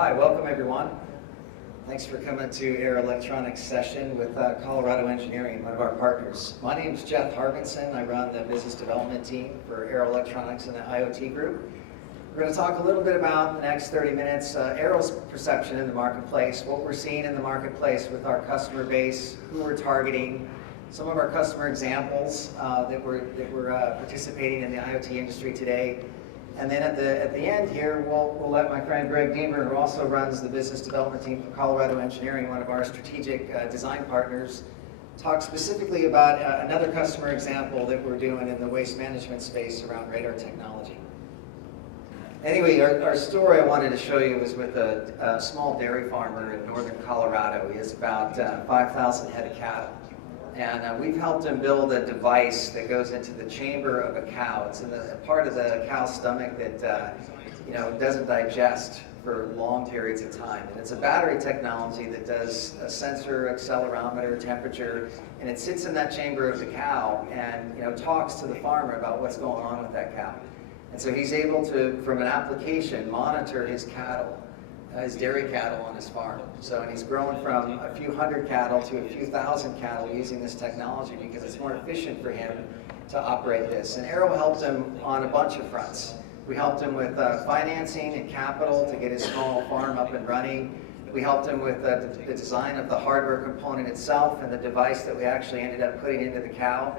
Hi, welcome everyone. Thanks for coming to Aero Electronics session with Colorado Engineering, one of our partners. My name is Jeff Harbinson. I run the business development team for Aero Electronics and the IoT group. We're going to talk a little bit about the next 30 minutes, Aero's perception in the marketplace, what we're seeing in the marketplace with our customer base, who we're targeting, some of our customer examples that we're participating in the IoT industry today. And then at the end here, we'll let my friend Greg Deemer, who also runs the business development team for Colorado Engineering, one of our strategic design partners, talk specifically about another customer example that we're doing in the waste management space around radar technology. Anyway, our story I wanted to show you was with a small dairy farmer in northern Colorado. He has about 5,000 head of cattle. And we've helped him build a device that goes into the chamber of a cow. It's in the part of the cow's stomach that doesn't digest for long periods of time. And it's a battery technology that does a sensor, accelerometer, temperature, and it sits in that chamber of the cow and talks to the farmer about what's going on with that cow. And so he's able to, from an application, monitor his cattle, his dairy cattle on his farm. And he's grown from a few hundred cattle to a few thousand cattle using this technology because it's more efficient for him to operate this. And Aero helped him on a bunch of fronts. We helped him with financing and capital to get his small farm up and running. We helped him with the design of the hardware component itself and the device that we actually ended up putting into the cow.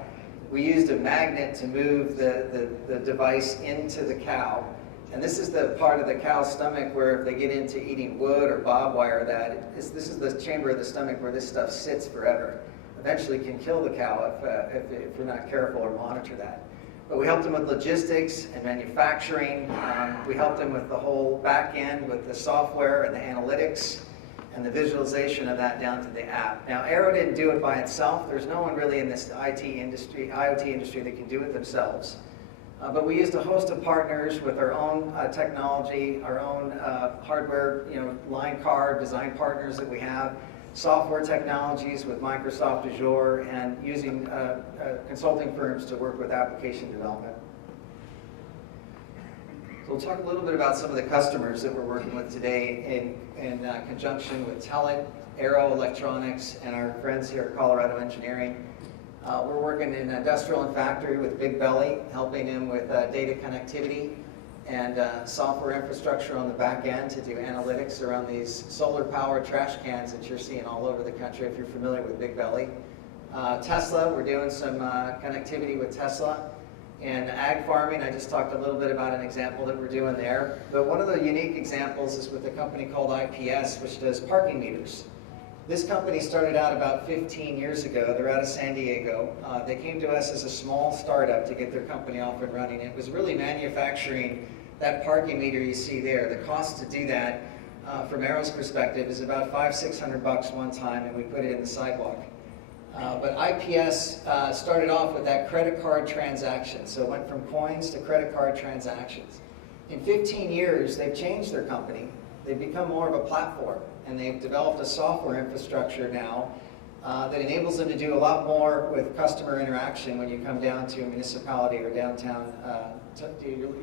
We used a magnet to move the device into the cow. And this is the part of the cow's stomach where if they get into eating wood or barbed wire, this is the chamber of the stomach where this stuff sits forever. Eventually can kill the cow if you're not careful or monitor that. But we helped him with logistics and manufacturing. We helped him with the whole back end with the software and the analytics and the visualization of that down to the app. Now, Aero didn't do it by itself. There's no one really in this IoT industry that can do it themselves. But we used a host of partners with our own technology, our own hardware, line card design partners that we have, software technologies with Microsoft Azure, and using consulting firms to work with application development. So we'll talk a little bit about some of the customers that we're working with today in conjunction with Telit, Aero Electronics, and our friends here at Colorado Engineering. We're working in industrial and factory with Big Belly, helping him with data connectivity and software infrastructure on the back end to do analytics around these solar-powered trash cans that you're seeing all over the country if you're familiar with Big Belly. Tesla, we're doing some connectivity with Tesla. And ag farming, I just talked a little bit about an example that we're doing there. But one of the unique examples is with a company called IPS, which does parking meters. This company started out about 15 years ago. They're out of San Diego. They came to us as a small startup to get their company off and running. It was really manufacturing that parking meter you see there. The cost to do that, from Aero's perspective, is about $500-600 one time, and we put it in the sidewalk. But IPS started off with that credit card transaction. So it went from coins to credit card transactions. In 15 years, they've changed their company. They've become more of a platform, and they've developed a software infrastructure now that enables them to do a lot more with customer interaction when you come down to a municipality or downtown,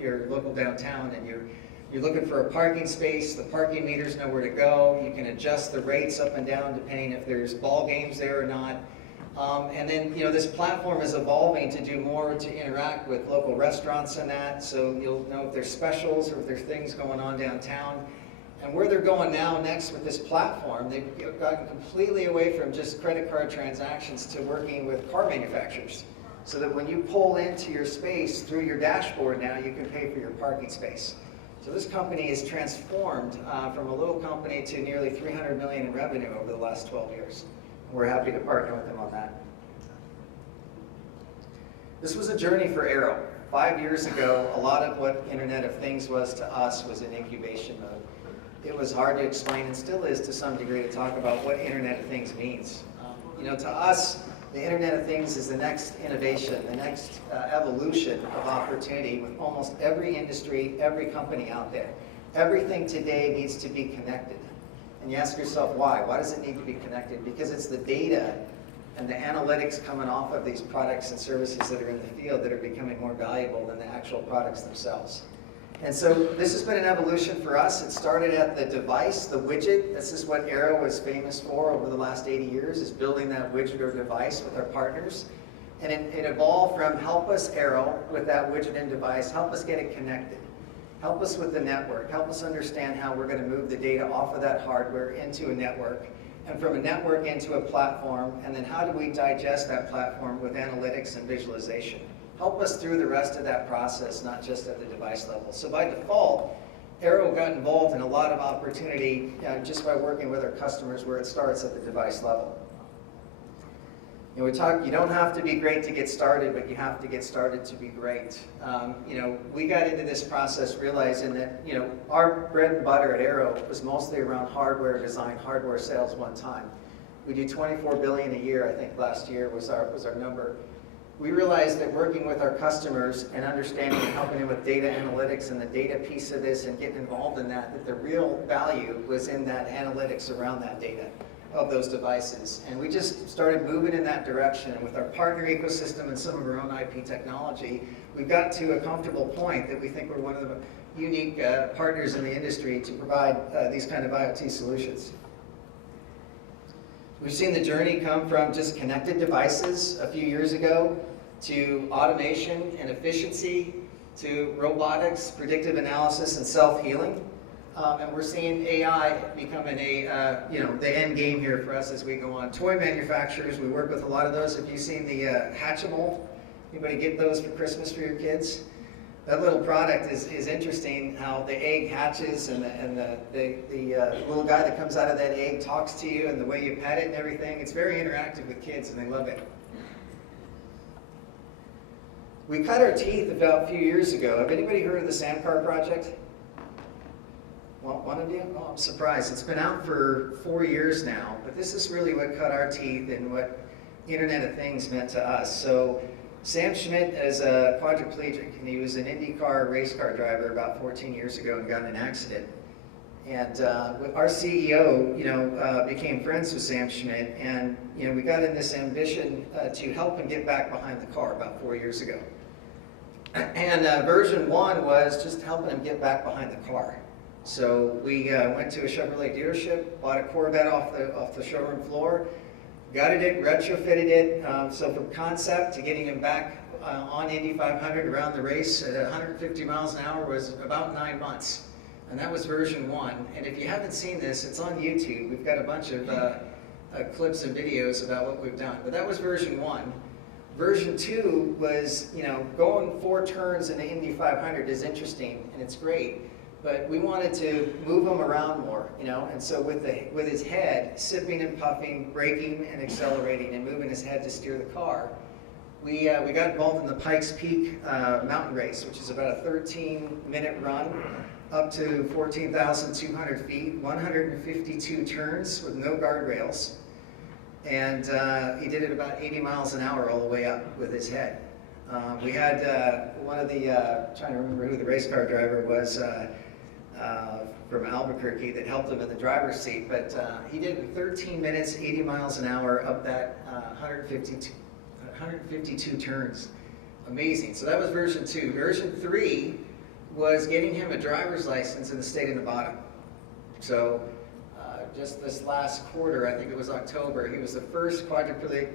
your local downtown, and you're looking for a parking space. The parking meters know where to go. You can adjust the rates up and down depending if there's ball games there or not. And then, this platform is evolving to do more to interact with local restaurants and that, so you'll know if there's specials or if there's things going on downtown. And where they're going now next with this platform, they've gotten completely away from just credit card transactions to working with car manufacturers. So that when you pull into your space through your dashboard now, you can pay for your parking space. So this company is transformed from a little company to nearly $300 million in revenue over the last 12 years. We're happy to partner with them on that. This was a journey for Aero. 5 years ago, a lot of what Internet of Things was to us was in incubation mode. It was hard to explain, and still is to some degree, to talk about what Internet of Things means. To us, the Internet of Things is the next innovation, the next evolution of opportunity with almost every industry, every company out there. Everything today needs to be connected. And you ask yourself why? Why does it need to be connected? Because it's the data and the analytics coming off of these products and services that are in the field that are becoming more valuable than the actual products themselves. And so this has been an evolution for us. It started at the device, the widget. This is what Arrow was famous for over the last 80 years, is building that widget or device with our partners. And it evolved from help us, Arrow, with that widget and device, help us get it connected. Help us with the network. Help us understand how we're going to move the data off of that hardware into a network, and from a network into a platform, and then how do we digest that platform with analytics and visualization. Help us through the rest of that process, not just at the device level. So by default, Arrow got involved in a lot of opportunity just by working with our customers where it starts at the device level. You know, we talk, you don't have to be great to get started, but you have to get started to be great. You know, we got into this process realizing that, you know, our bread and butter at Arrow was mostly around hardware design, hardware sales one time. We do $24 billion a year, I think last year was our number. We realized that working with our customers and understanding and helping them with data analytics and the data piece of this and getting involved in that the real value was in that analytics around that data of those devices. And we just started moving in that direction. And with our partner ecosystem and some of our own IP technology, we've got to a comfortable point that we think we're one of the unique partners in the industry to provide these kind of IoT solutions. We've seen the journey come from just connected devices a few years ago to automation and efficiency to robotics, predictive analysis, and self-healing. And we're seeing AI becoming the end game here for us as we go on. Toy manufacturers, we work with a lot of those. Have you seen the Hatchimal? Anybody get those for Christmas for your kids? That little product is interesting, how the egg hatches and the little guy that comes out of that egg talks to you and the way you pet it and everything. It's very interactive with kids and they love it. We cut our teeth about a few years ago. Have anybody heard of the Sandcar project? Well, one of you? Oh, I'm surprised. It's been out for 4 years now, but this is really what cut our teeth and what Internet of Things meant to us. So Sam Schmidt is a quadriplegic, and he was an IndyCar race car driver about 14 years ago and got in an accident. And our CEO, became friends with Sam Schmidt, and we got in this ambition to help him get back behind the car about 4 years ago. And version 1 was just helping him get back behind the car. So we went to a Chevrolet dealership, bought a Corvette off the showroom floor, gutted it, retrofitted it. So from concept to getting him back on Indy 500 around the race at 150 miles an hour was about 9 months. And that was version 1. And if you haven't seen this, it's on YouTube. We've got a bunch of clips and videos about what we've done. But that was version 1. Version 2 was, going 4 turns in the Indy 500 is interesting and it's great. But we wanted to move him around more, and so with his head sipping and puffing, braking and accelerating and moving his head to steer the car, we got involved in the Pikes Peak mountain race, which is about a 13-minute run up to 14,200 feet, 152 turns with no guardrails, and he did it about 80 miles an hour all the way up with his head. We had one of the, trying to remember who the race car driver was, from Albuquerque that helped him in the driver's seat, but he did it in 13 minutes, 80 miles an hour up that 152 turns. Amazing. So that was version 2. Version 3 was getting him a driver's license in the state of Nevada. So just this last quarter, I think it was October, he was the first quadriplegic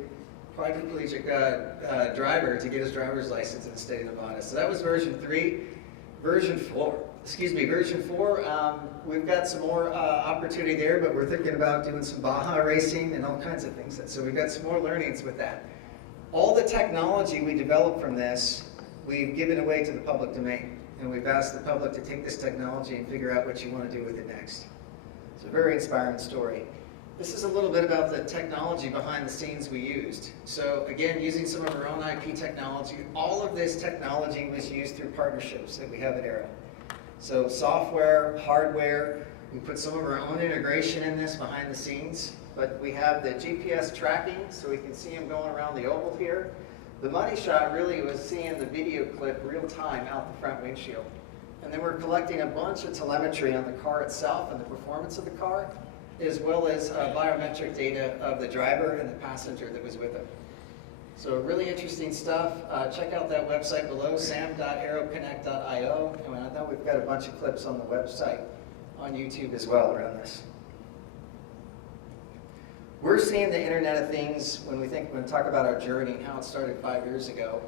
driver to get his driver's license in the state of Nevada. So that was version 3. Version 4, we've got some more opportunity there, but we're thinking about doing some Baja racing and all kinds of things. So we've got some more learnings with that. All the technology we developed from this, we've given away to the public domain. And we've asked the public to take this technology and figure out what you want to do with it next. It's a very inspiring story. This is a little bit about the technology behind the scenes we used. So again, using some of our own IP technology, all of this technology was used through partnerships that we have at Arrow. So software, hardware, we put some of our own integration in this behind the scenes, but we have the GPS tracking so we can see him going around the oval here. The money shot really was seeing the video clip real time out the front windshield. And then we're collecting a bunch of telemetry on the car itself and the performance of the car, as well as biometric data of the driver and the passenger that was with him. So really interesting stuff. Check out that website below, sam.aeroconnect.io. And I know we've got a bunch of clips on the website, on YouTube as well around this. We're seeing the Internet of Things when we talk about our journey and how it started 5 years ago.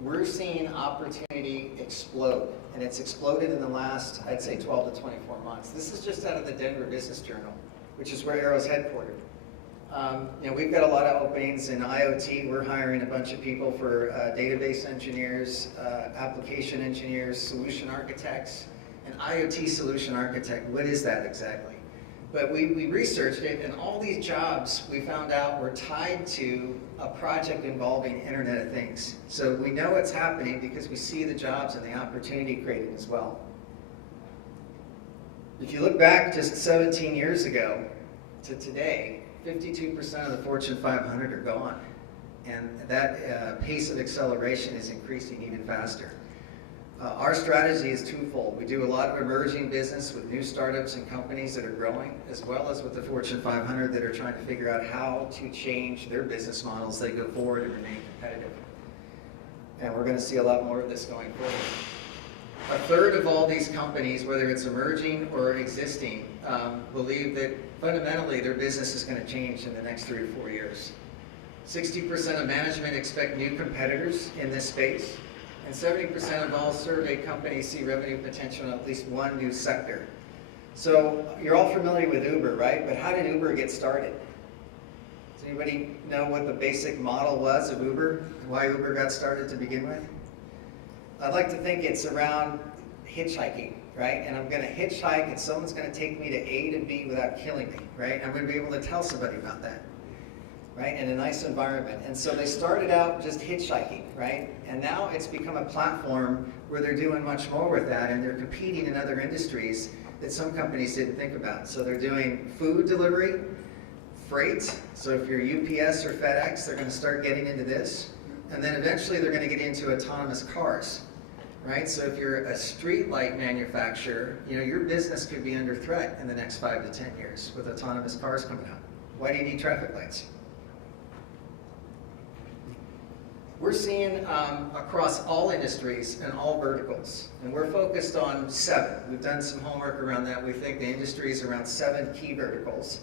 We're seeing opportunity explode, and it's exploded in the last, I'd say, 12 to 24 months. This is just out of the Denver Business Journal, which is where Aero's headquartered. We've got a lot of openings in IoT. We're hiring a bunch of people for database engineers, application engineers, solution architects. An IoT solution architect, what is that exactly? But we researched it, and all these jobs we found out were tied to a project involving Internet of Things. So we know it's happening because we see the jobs and the opportunity created as well. If you look back just 17 years ago to today, 52% of the Fortune 500 are gone. And that pace of acceleration is increasing even faster. Our strategy is twofold. We do a lot of emerging business with new startups and companies that are growing, as well as with the Fortune 500 that are trying to figure out how to change their business models as they go forward and remain competitive. And we're going to see a lot more of this going forward. A third of all these companies, whether it's emerging or existing, believe that fundamentally their business is going to change in the next 3 to 4 years. 60% of management expect new competitors in this space. And 70% of all surveyed companies see revenue potential in at least one new sector. So you're all familiar with Uber, right? But how did Uber get started? Does anybody know what the basic model was of Uber? Why Uber got started to begin with? I'd like to think it's around hitchhiking, right? And I'm going to hitchhike and someone's going to take me to A to B without killing me, right? I'm going to be able to tell somebody about that. Right, in a nice environment. And so they started out just hitchhiking, right? And now it's become a platform where they're doing much more with that, and they're competing in other industries that some companies didn't think about. So they're doing food delivery, freight. So if you're UPS or FedEx, they're going to start getting into this. And then eventually they're going to get into autonomous cars, right? So if you're a street light manufacturer, your business could be under threat in the next 5 to 10 years with autonomous cars coming out. Why do you need traffic lights? We're seeing across all industries and all verticals, and we're focused on 7. We've done some homework around that. We think the industry is around 7 key verticals.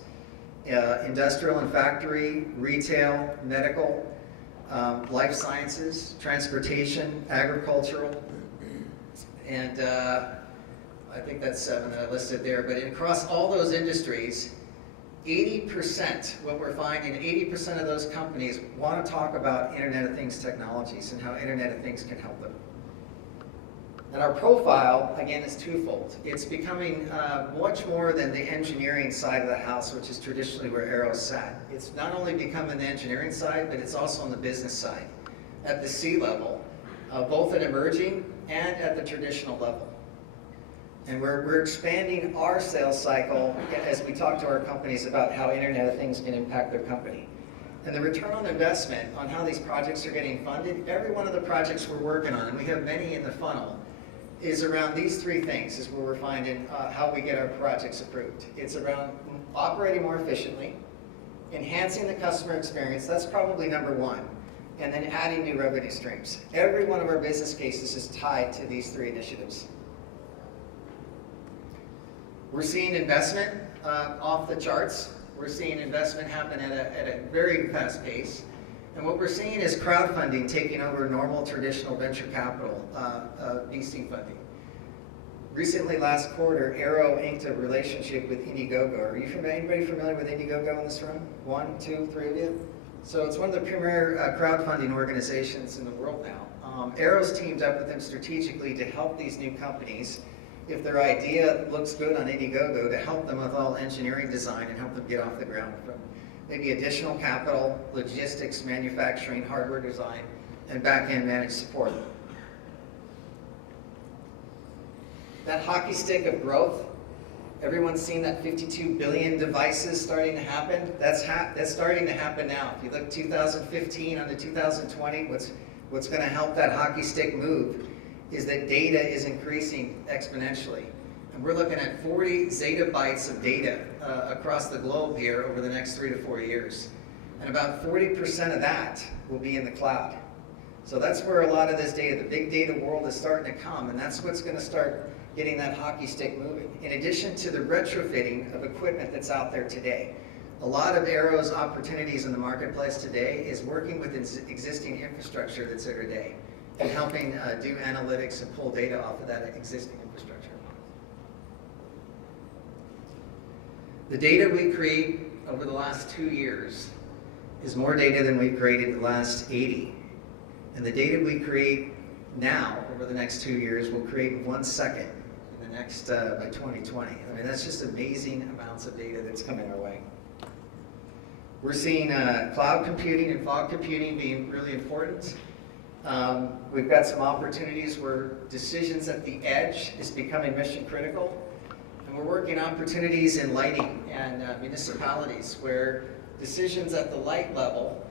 Industrial and factory, retail, medical, life sciences, transportation, agricultural, and I think that's 7 that I listed there. But across all those industries, 80%, what we're finding, 80% of those companies want to talk about Internet of Things technologies and how Internet of Things can help them. And our profile, again, is twofold. It's becoming much more than the engineering side of the house, which is traditionally where Aero's sat. It's not only becoming the engineering side, but it's also on the business side, at the C level, both at emerging and at the traditional level. And we're expanding our sales cycle as we talk to our companies about how Internet of Things can impact their company. And the return on investment on how these projects are getting funded, every one of the projects we're working on, and we have many in the funnel, is around these 3 things is where we're finding how we get our projects approved. It's around operating more efficiently, enhancing the customer experience, that's probably number 1, and then adding new revenue streams. Every one of our business cases is tied to these 3 initiatives. We're seeing investment off the charts. We're seeing investment happen at a very fast pace. And what we're seeing is crowdfunding taking over normal traditional venture capital, VC funding. Recently, last quarter, Aero inked a relationship with Indiegogo. Are you anybody familiar with Indiegogo in this room? 1, 2, 3 of you? So it's one of the premier crowdfunding organizations in the world now. Aero's teamed up with them strategically to help these new companies, if their idea looks good on Indiegogo, to help them with all engineering design and help them get off the ground from maybe additional capital, logistics, manufacturing, hardware design, and back-end managed support. That hockey stick of growth, everyone's seen that 52 billion devices starting to happen. That's starting to happen now. If you look 2015 onto 2020, what's going to help that hockey stick move is that data is increasing exponentially. And we're looking at 40 zettabytes of data across the globe here over the next 3 to 4 years. And about 40% of that will be in the cloud. So that's where a lot of this data, the big data world, is starting to come, and that's what's going to start getting that hockey stick moving. In addition to the retrofitting of equipment that's out there today, a lot of Arrow's opportunities in the marketplace today is working with existing infrastructure that's there today and helping do analytics and pull data off of that existing infrastructure. The data we create over the last 2 years is more data than we've created the last 80. And the data we create now over the next 2 years will create in 1 second in the next, by 2020. I mean, that's just amazing amounts of data that's coming our way. We're seeing cloud computing and fog computing being really important. We've got some opportunities where decisions at the edge is becoming mission critical. And we're working opportunities in lighting and municipalities where decisions at the light level,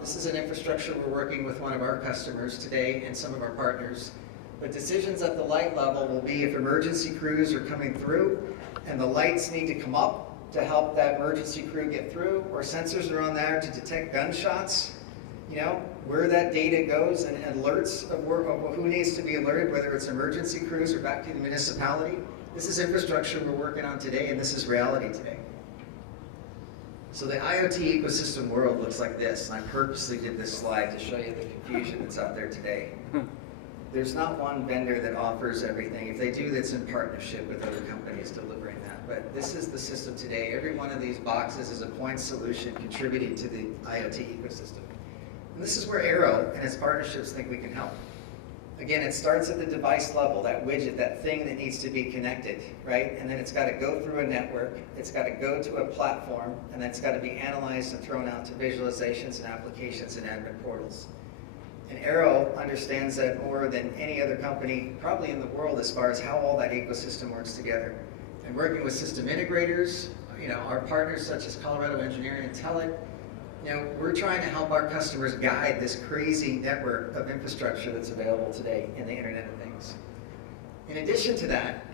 this is an infrastructure we're working with one of our customers today and some of our partners, but decisions at the light level will be if emergency crews are coming through and the lights need to come up to help that emergency crew get through, or sensors are on there to detect gunshots, you know, where that data goes and alerts of who needs to be alerted, whether it's emergency crews or back to the municipality. This is infrastructure we're working on today, and this is reality today. So the IoT ecosystem world looks like this, and I purposely did this slide to show you the confusion that's out there today. There's not one vendor that offers everything. If they do, that's in partnership with other companies delivering that. But this is the system today. Every one of these boxes is a point solution contributing to the IoT ecosystem. And this is where Arrow and its partnerships think we can help. Again, it starts at the device level, that widget, that thing that needs to be connected, right? And then it's got to go through a network, it's got to go to a platform, and then it's got to be analyzed and thrown out to visualizations and applications and admin portals. And Arrow understands that more than any other company probably in the world as far as how all that ecosystem works together. And working with system integrators, you know, our partners such as Colorado Engineering and Telit, you know, we're trying to help our customers guide this crazy network of infrastructure that's available today in the Internet of Things. In addition to that,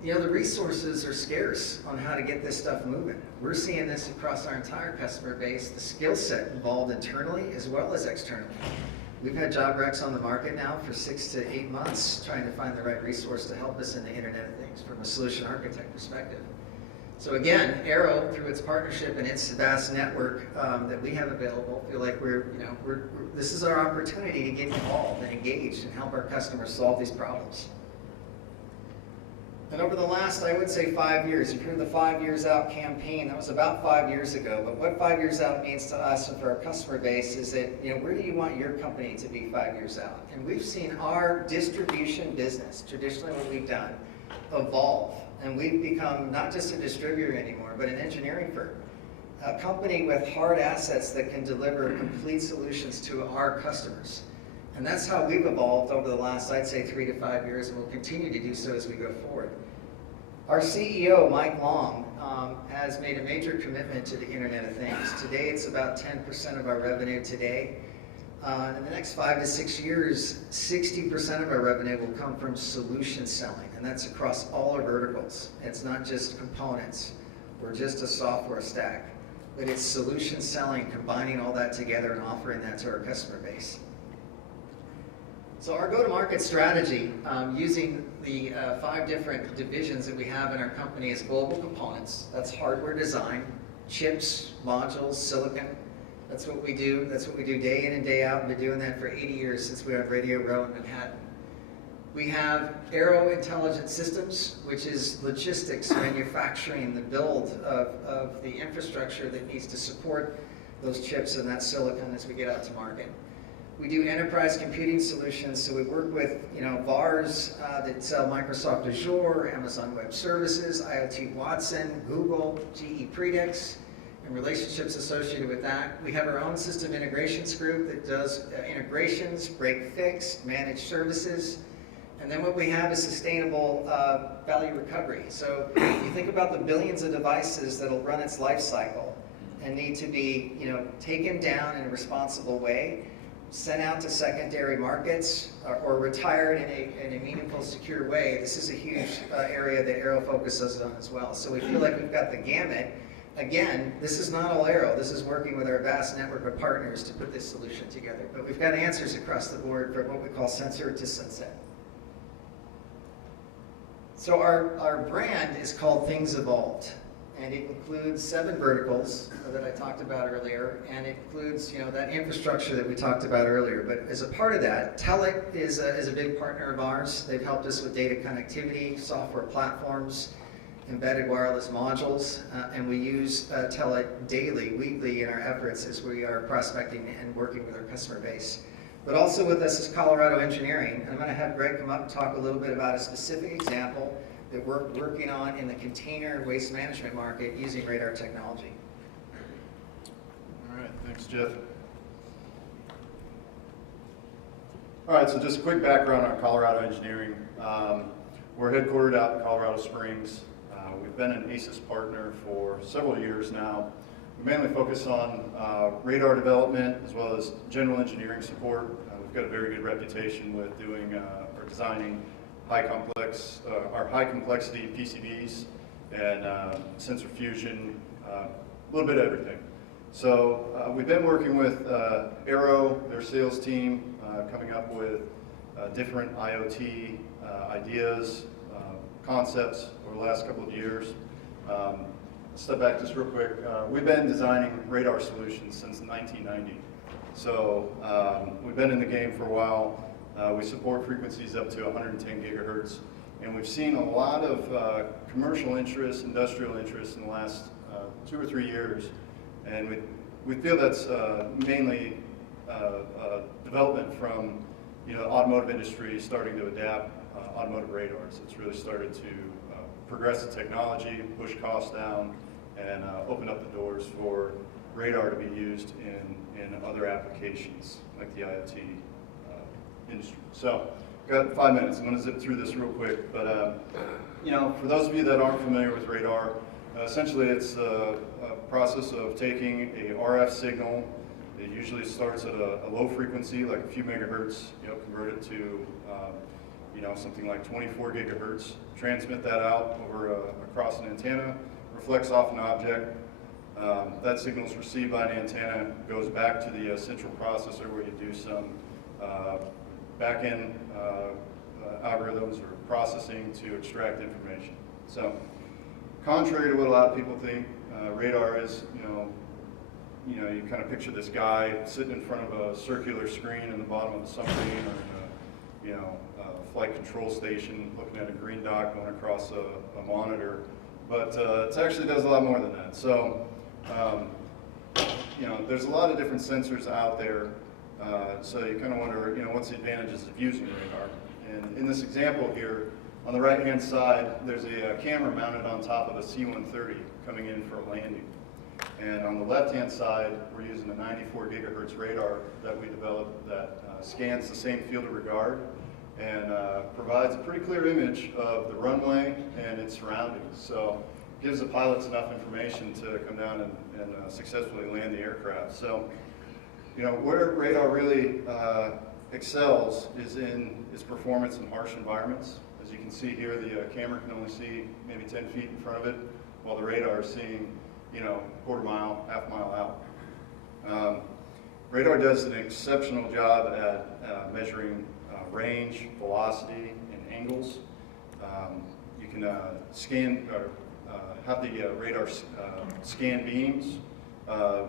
you know, the resources are scarce on how to get this stuff moving. We're seeing this across our entire customer base, the skill set involved internally as well as externally. We've had job recs on the market now for 6 to 8 months trying to find the right resource to help us in the Internet of Things from a solution architect perspective. So again, Arrow, through its partnership and its vast network that we have available, feel like this is our opportunity to get involved and engaged and help our customers solve these problems. And over the last, I would say 5 years, you've heard the 5 years out campaign. That was about 5 years ago. But what 5 years out means to us and for our customer base is that, you know, where do you want your company to be 5 years out? And we've seen our distribution business, traditionally what we've done, evolve. And we've become not just a distributor anymore, but an engineering firm. A company with hard assets that can deliver complete solutions to our customers. And that's how we've evolved over the last, I'd say, 3 to 5 years, and we'll continue to do so as we go forward. Our CEO, Mike Long, has made a major commitment to the Internet of Things. Today, it's about 10% of our revenue today. In the next 5 to 6 years, 60% of our revenue will come from solution selling, and that's across all our verticals. It's not just components or just a software stack, but it's solution selling, combining all that together and offering that to our customer base. So our go-to-market strategy, using the 5 different divisions that we have in our company, is global components. That's hardware design, chips, modules, silicon. That's what we do. That's what we do day in and day out. We've been doing that for 80 years since we were on Radio Row in Manhattan. We have Arrow Intelligent Systems, which is logistics, manufacturing, the build of the infrastructure that needs to support those chips and that silicon as we get out to market. We do enterprise computing solutions, so we work with, you know, VARs that sell Microsoft Azure, Amazon Web Services, IoT Watson, Google, GE Predix, and relationships associated with that. We have our own system integrations group that does integrations, break fix, managed services. And then what we have is sustainable value recovery. So you think about the billions of devices that'll run its life cycle and need to be, you know, taken down in a responsible way, sent out to secondary markets, or retired in a meaningful, secure way. This is a huge area that Arrow focuses on as well. So we feel like we've got the gamut again, this is not all Aero. This is working with our vast network of partners to put this solution together. But we've got answers across the board for what we call sensor to sunset. So our brand is called Things Evolved, and it includes 7 verticals that I talked about earlier, and it includes, you know, that infrastructure that we talked about earlier. But as a part of that, Telit is a big partner of ours. They've helped us with data connectivity, software platforms, embedded wireless modules, and we use Telit daily, weekly in our efforts as we are prospecting and working with our customer base. But also with us is Colorado Engineering, and I'm going to have Greg come up and talk a little bit about a specific example that we're working on in the container waste management market using radar technology. All right, thanks, Jeff. All right, so just a quick background on Colorado Engineering. We're headquartered out in Colorado Springs. We've been an ACES partner for several years now. We mainly focus on radar development as well as general engineering support. We've got a very good reputation with doing or designing high complexity PCBs and sensor fusion, a little bit of everything. So we've been working with Aero, their sales team, coming up with different IoT ideas, concepts over the last couple of years. Step back just real quick. We've been designing radar solutions since 1990. So we've been in the game for a while. We support frequencies up to 110 gigahertz. And we've seen a lot of commercial interest, industrial interest in the last 2 or 3 years. And we feel that's mainly development from, you know, the automotive industry starting to adapt automotive radars. It's really started to progress the technology, push costs down, and open up the doors for radar to be used in other applications like the IoT industry. So, got 5 minutes. I'm going to zip through this real quick. But, you know, for those of you that aren't familiar with radar, essentially it's a process of taking a RF signal. It usually starts at a low frequency, like a few megahertz, you know, convert it to you know, something like 24 gigahertz, transmit that out over across an antenna, reflects off an object. That signal is received by an antenna, goes back to the central processor where you do some back-end algorithms or processing to extract information. So, contrary to what a lot of people think, radar is, you kind of picture this guy sitting in front of a circular screen in the bottom of a submarine or in a flight control station looking at a green dot going across a monitor. But it actually does a lot more than that. So, there's a lot of different sensors out there. So you kind of wonder, what's the advantages of using radar? And in this example here, on the right-hand side, there's a camera mounted on top of a C-130 coming in for a landing. And on the left-hand side, we're using a 94 gigahertz radar that we developed that scans the same field of regard and provides a pretty clear image of the runway and its surroundings. So it gives the pilots enough information to come down and successfully land the aircraft. So, where radar really excels is in its performance in harsh environments. As you can see here, the camera can only see maybe 10 feet in front of it, while the radar is seeing, quarter mile, half mile out. Radar does an exceptional job at measuring range, velocity, and angles. You can scan or have the radar scan beams,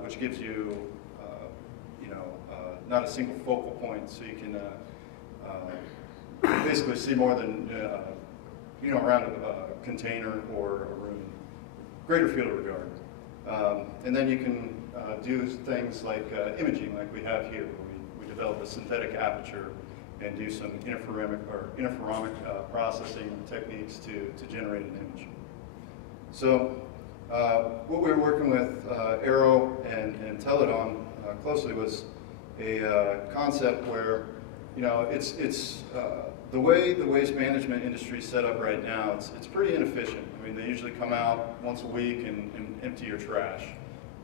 which gives you, not a single focal point, so you can basically see more than around a container or a room. Greater field of regard. And then you can do things like imaging, like we have here, where we develop a synthetic aperture and do some interferomic processing techniques to generate an image. So what we were working with Aero and Telit on closely was a concept where, it's the way the waste management industry is set up right now, it's pretty inefficient. I mean, they usually come out once a week and empty your trash.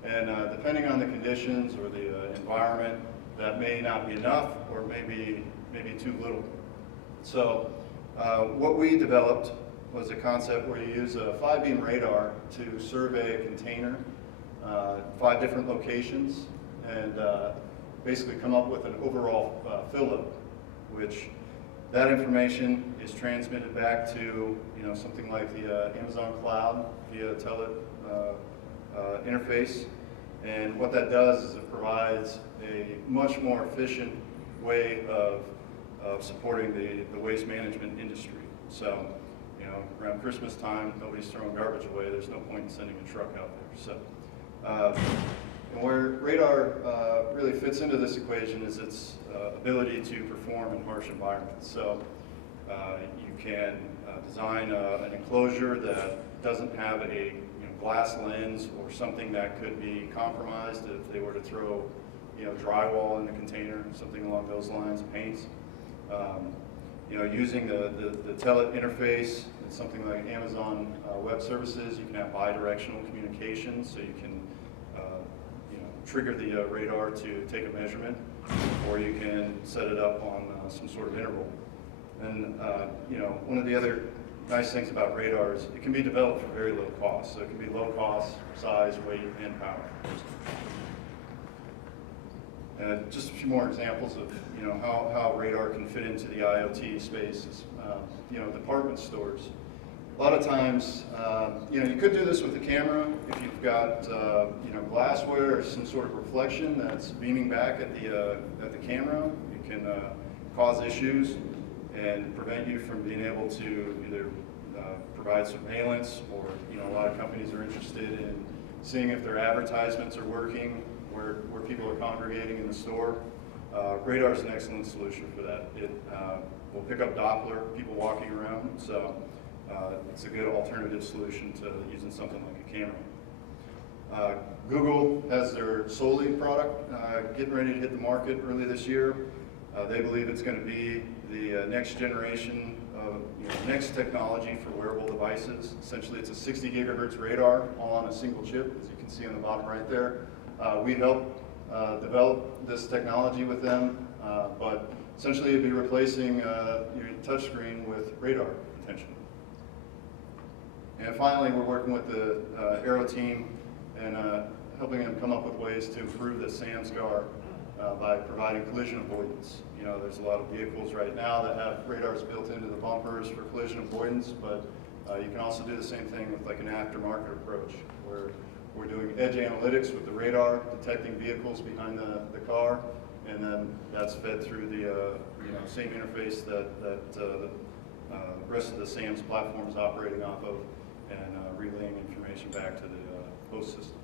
And depending on the conditions or the environment, that may not be enough or maybe too little. So what we developed was a concept where you use a 5-beam radar to survey a container, 5 different locations, and basically come up with an overall fill load, which that information is transmitted back to something like the Amazon cloud via Telit interface. And what that does is it provides a much more efficient way of supporting the waste management industry. So, around Christmas time, nobody's throwing garbage away. There's no point in sending a truck out there. So, and where radar really fits into this equation is its ability to perform in harsh environments. So, you can design an enclosure that doesn't have a glass lens or something that could be compromised if they were to throw drywall in the container, something along those lines, paints. Using the Telit interface, it's something like Amazon Web Services, you can have bidirectional communication, so you can trigger the radar to take a measurement, or you can set it up on some sort of interval. And one of the other nice things about radar is it can be developed for very low cost. So it can be low cost, size, weight, and power. Just a few more examples of how radar can fit into the IoT space is department stores. A lot of times, you could do this with the camera if you've got glassware or some sort of reflection that's beaming back at the camera. It can cause issues and prevent you from being able to either provide surveillance, or a lot of companies are interested in seeing if their advertisements are working where people are congregating in the store. Radar is an excellent solution for that. It will pick up Doppler, people walking around, so it's a good alternative solution to using something like a camera. Google has their Soli product getting ready to hit the market early this year. They believe it's going to be the next generation of next technology for wearable devices. Essentially, it's a 60 gigahertz radar all on a single chip, as you can see on the bottom right there. We helped develop this technology with them, but essentially it'd be replacing your touchscreen with radar potentially. And finally, we're working with the Aero team and helping them come up with ways to improve the SAM-SCAR by providing collision avoidance. There's a lot of vehicles right now that have radars built into the bumpers for collision avoidance, but you can also do the same thing with like an aftermarket approach, where we're doing edge analytics with the radar, detecting vehicles behind the car, and then that's fed through the same interface that the rest of the SAMS platform is operating off of, and relaying information back to the host system.